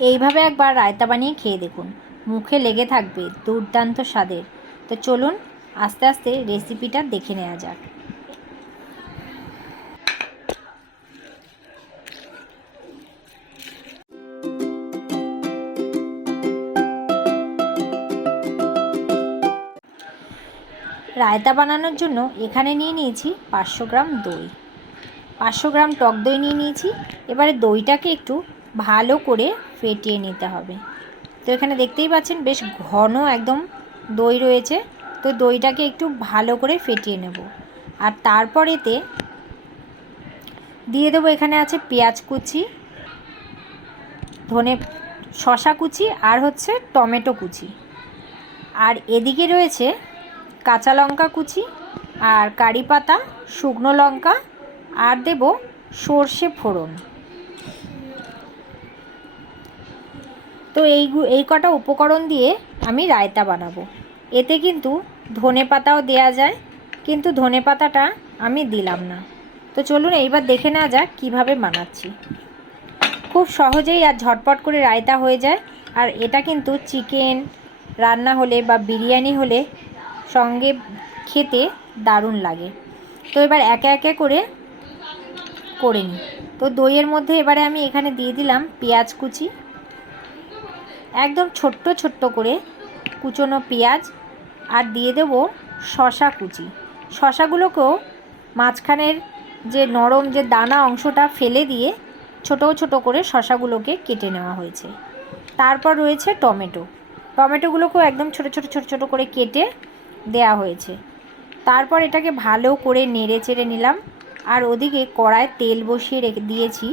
এইভাবে একবার রায়তা বানিয়ে খেয়ে দেখুন। মুখে লেগে থাকবে দুর্দান্ত স্বাদের। তো চলুন, আস্তে আস্তে রেসিপিটা দেখে নেওয়া যাক। রায়তা বানানোর জন্য এখানে নিয়ে নিয়েছি পাঁচশো গ্রাম দই। পাঁচশো গ্রাম টক দই নিয়ে নিয়েছি। এবারে দইটাকে একটু ভালো করে ফেটিয়ে নিতে হবে। তো এখানে দেখতেই পাচ্ছেন বেশ ঘন একদম দই রয়েছে। তো দইটাকে একটু ভালো করে ফেটিয়ে নেব। আর তারপর এতে দিয়ে দেবো এখানে আছে পেঁয়াজ কুচি, ধনে শশা কুচি আর হচ্ছে টমেটো কুচি। আর এদিকে রয়েছে কাঁচা লঙ্কা কুচি আর কারি পাতা, শুকনো লঙ্কা আর দেব সর্ষে ফোড়ন। তো এই এই কটা উপকরণ দিয়ে আমি রায়তা বানাবো। এতে কিন্তু ধনে পাতাও দেওয়া যায়, কিন্তু ধনে পাতাটা আমি দিলাম না। তো চলুন এইবার দেখে নেওয়া যাক কীভাবে বানাচ্ছি। খুব সহজেই আর ঝটপট করে রায়তা হয়ে যায়, আর এটা কিন্তু চিকেন, রান্না হলে বা বিরিয়ানি হলে সঙ্গে খেতে দারুণ লাগে। তো এবার একে একে করে করে নিই। তো দইয়ের মধ্যে এবারে আমি এখানে দিয়ে দিলাম পেঁয়াজ কুচি। একদম ছোট্ট ছোট্ট করে কুচনো পেঁয়াজ আর দিয়ে দেব শশা কুচি। শশাগুলোকেও মাঝখানের যে নরম যে দানা অংশটা ফেলে দিয়ে ছোট ছোট করে শশাগুলোকে কেটে নেওয়া হয়েছে। তারপর রয়েছে টমেটো। টমেটোগুলোকেও একদম ছোট ছোট ছোট ছোট করে কেটে দেয়া হয়েছে। তারপর এটাকে ভালো করে নেড়ে চেড়ে নিলাম। আর ওদিকে কড়ায় তেল বসিয়ে রেখে দিয়েছি।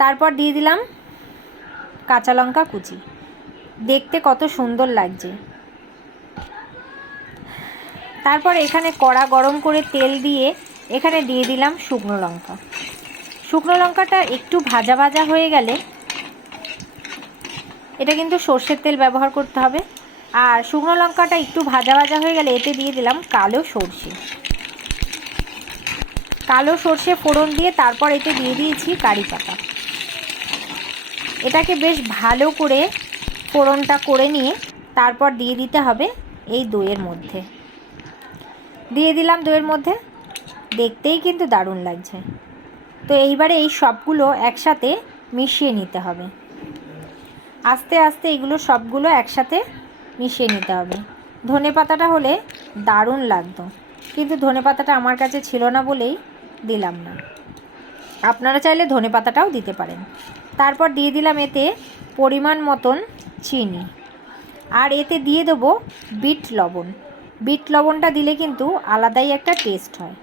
তারপর দিয়ে দিলাম কাঁচা লঙ্কা কুচি। দেখতে কত সুন্দর লাগছে। তারপর এখানে কড়া গরম করে তেল দিয়ে এখানে দিয়ে দিলাম শুকনো লঙ্কা। শুকনো লঙ্কাটা একটু ভাজা ভাজা হয়ে গেলে এটা কিন্তু সর্ষের তেল ব্যবহার করতে হবে। আর শুকনো লঙ্কাটা একটু ভাজা ভাজা হয়ে গেলে এতে দিয়ে দিলাম কালো সর্ষে। কালো সর্ষে ফোড়ন দিয়ে তারপর এতে দিয়ে দিয়েছি কারি পাতা। এটাকে বেশ ভালো করে ফোড়নটা করে নিয়ে তারপর দিয়ে দিতে হবে এই দইয়ের মধ্যে। দিয়ে দিলাম দইয়ের মধ্যে। দেখতেই কিন্তু দারুণ লাগছে। তো এইবারে এই সবগুলো একসাথে মিশিয়ে নিতে হবে। আস্তে আস্তে এগুলো সবগুলো একসাথে মিশিয়ে নিতে হবে। ধনে পাতাটা হলে দারুণ লাগতো। কিন্তু ধনে পাতাটা আমার কাছে ছিল না বলেই দিলাম না। আপনারা চাইলে ধনে পাতাটাও দিতে পারেন। তারপর দিয়ে দিলাম এতে পরিমাণ মতন চিনি। আর এতে দিয়ে দেবো বিট লবণ। বিট লবণটা দিলে কিন্তু আলাদাই একটা টেস্ট হয়।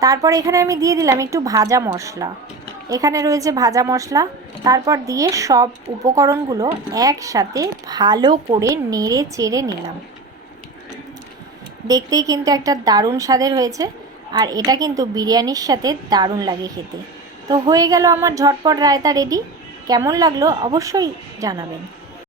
তারপর এখানে আমি দিয়ে দিলাম একটু ভাজা মশলা। এখানে রয়েছে ভাজা মশলা। তারপর দিয়ে সব উপকরণগুলো একসাথে ভালো করে নেড়ে চেড়ে নিলাম। দেখতেই কিন্তু একটা দারুণ স্বাদের হয়েছে। আর এটা কিন্তু বিরিয়ানির সাথে দারুণ লাগে খেতে। তো হয়ে গেল আমার ঝটপট রায়তা রেডি। কেমন লাগল অবশ্যই জানাবেন।